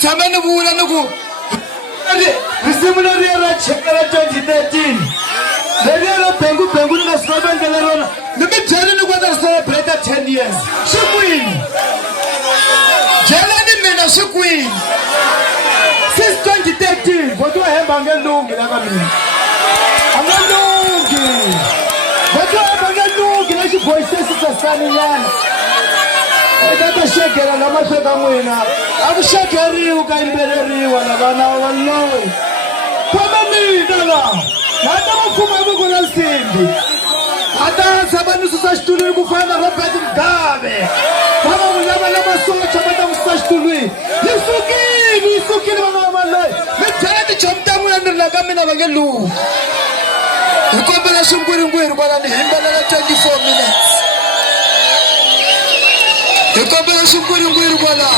Tamani bula nuku Risimuna riara chekara 2013 Riara pengu na slogan galerona Let me tell you what I celebrated 10 years She queen Jelani mena she queen Since 2013 Bodo hemba ngelungi laka mimi Angelungi Bodo hemba ngelungi Nashi voices sasani yana Eka shekera na masheka mwina Akushekeri ukaimbereriwa na bana wallahi Kama midala Hata mfuma mungu na simbi Hata sabani susashtului kufana Robert Mugabe Kama mnyama na masocha Bata musashtului Nisukini wana wallahi Mitani chomtamu ya nirlagami na wangelu Ukombele shumkwiri Bwana ni himbala na 24 minutes Ukombele shumkwiri Bwana